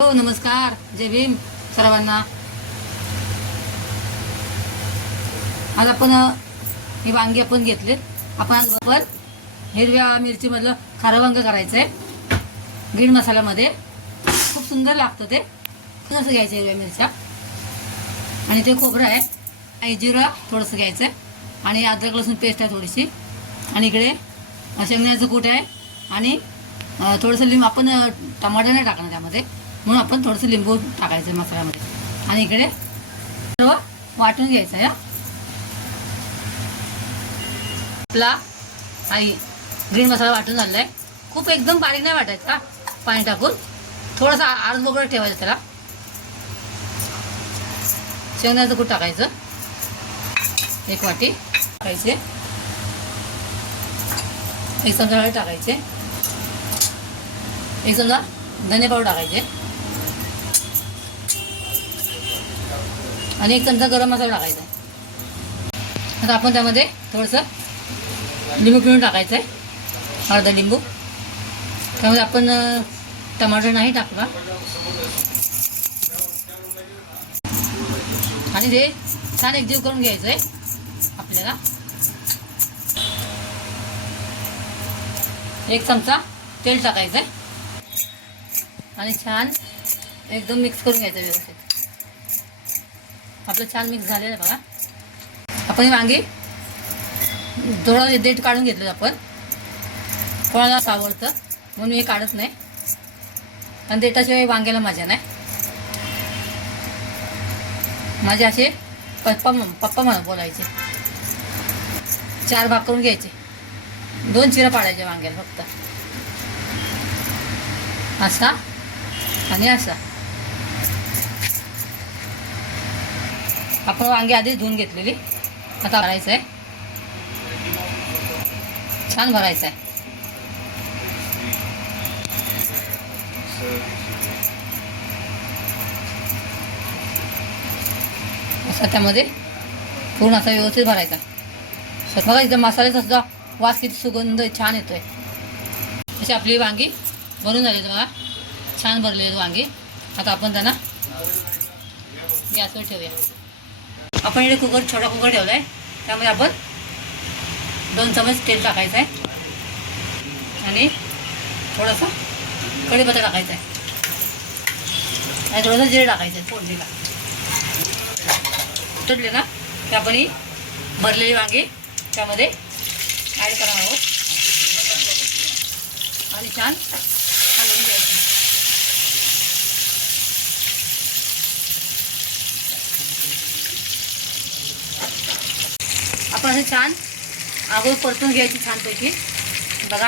हो नमस्कार. जय भीम सर्वांना. आज आपण हे वांगी आपण घेतलेत. आपण आज बरोबर हिरव्या मिरचीमधलं खारं वांग करायचं आहे ग्रीन मसाल्यामध्ये. खूप सुंदर लागतं ते. कसं घ्यायचं हिरव्या मिरच्या? आणि ते खोबरं आहे. आणि थोडंसं घ्यायचं आहे आणि अद्रक लसूण पेस्ट आहे थोडीशी. आणि इकडे शेंगण्याचं कूट आहे. आणि थोडंसं लिंब. आपण टमाटर नाही टाकणार त्यामध्ये. म्हणून आपण थोडंसं लिंबू टाकायचं मसाल्यामध्ये. आणि इकडे सर्व वाटून घ्यायचं आहे आपला आई ग्रीन मसाला वाटून झालेला आहे खूप एकदम बारीक नाही वाटायचा पाणी टाकून. थोडासा आर्ज वगैरे ठेवायचं त्याला. शेंगदाण्याचं कूट टाकायचं. एक वाटी टाकायचे. एक चमचा टाकायचे. एक चमचा धने पावडर टाकायचे. आणि एक चमचा गरम मसाला टाकायचा आहे. आता आपण त्यामध्ये थोडंसं लिंबू पिळून टाकायचं आहे अर्धा लिंबू. त्यामध्ये आपण टमाटर नाही टाकला. आणि ते छान एकजीव करून घ्यायचं आहे आपल्याला. एक चमचा तेल टाकायचं आहे आणि छान एकदम मिक्स करून घ्यायचं व्यवस्थित. आपलं छान मिक्स झालेलं आहे बघा. आपण वांगे वांगी थोडं देठ काढून घेतलं आपण. कोणाला आवडतं म्हणून मी हे काढत नाही. आणि देठाशिवाय वांग्याला मजा नाही. माझे असे पप्पा पप्पा म्हणून बोलायचे. चार भाग करून घ्यायचे. दोन चिरा पाडायचे वांग्याला फक्त. असा आणि असा. आपण वांगी आधीच धुवून घेतलेली. आता भरायचं आहे छान भरायचं आहे असा त्यामध्ये पूर्ण असा व्यवस्थित भरायचा. बघा इथं मसाल्याचा सुद्धा वास किती सुगंध छान येतोय. अशी आपली वांगी भरून झाली बघा. छान भरलेली वांगी. आता आपण त्यांना गॅसवर ठेवूया. आपण इकडे कुकर छोटा कुकर ठेवला आहे त्यामध्ये आपण दोन चमच तेल टाकायचं आहे आणि थोडंसं कढीपत्ता टाकायचा आहे आणि थोडंसं जिरे टाकायचं आहे फोडणीला. तुटले ना की आपण ही भरलेली वांगी त्यामध्ये ॲड करणार आहोत. आणि छान आपण छान. आगोर परतून घ्यायची छानपैकी. बघा.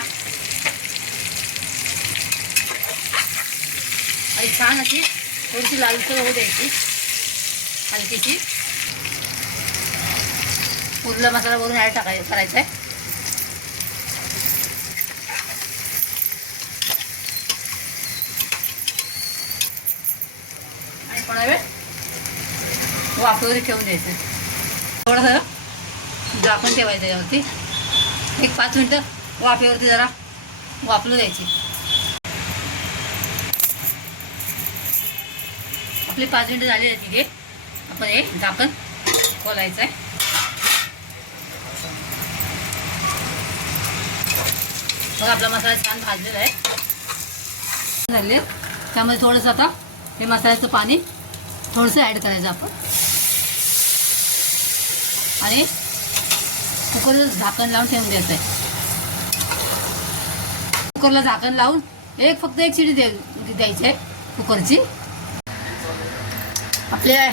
आणि छान अशी थोडीशी लालसर होऊ द्यायची. आणि तिची उरला मसाला वरून ॲड टाकाय करायचा आहे आणि थोडा वेळ वाफेवर ठेवून द्यायचं. थोडंसं झाकण ठेवायचं यावरती. एक पाच मिनटं वाफेवरती जरा वाफलू द्यायची आपली पाच मिनटं झाली आहेत तिथे आपण हे झाकण खोलायचं आहे मग आपला मसाला छान भाजलेला आहे. झाले. त्यामध्ये थोडंसं आता हे मसाल्याचं पाणी थोडंसं ॲड करायचं आपण. आणि कुकरला झाकण लावून ठेवून द्यायचं आहे कुकरला झाकण लावून एक फक्त एक शिडी द्यायची आहे कुकरची. आपल्या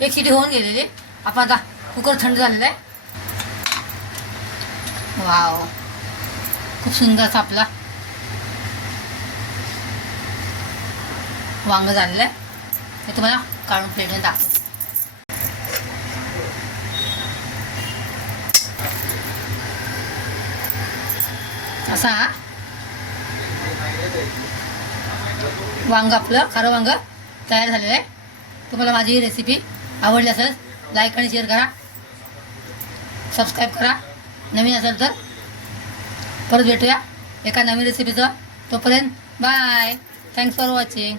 एक शिडी होऊन गेलेली. आपण आता कुकर थंड झालेला आहे. वाव. खूप सुंदर असा आपला वांग झालेलं आहे. हे तुम्हाला काढून प्लेटने दाखवतो असा. वांग आपलं खारं वांग तयार झालेलं आहे. तुम्हाला माझी ही रेसिपी आवडली असेल लाईक आणि शेअर करा. सबस्क्राईब करा. नवीन असेल तर परत भेटूया एका नवीन रेसिपीचं तोपर्यंत बाय थँक्स फॉर वॉचिंग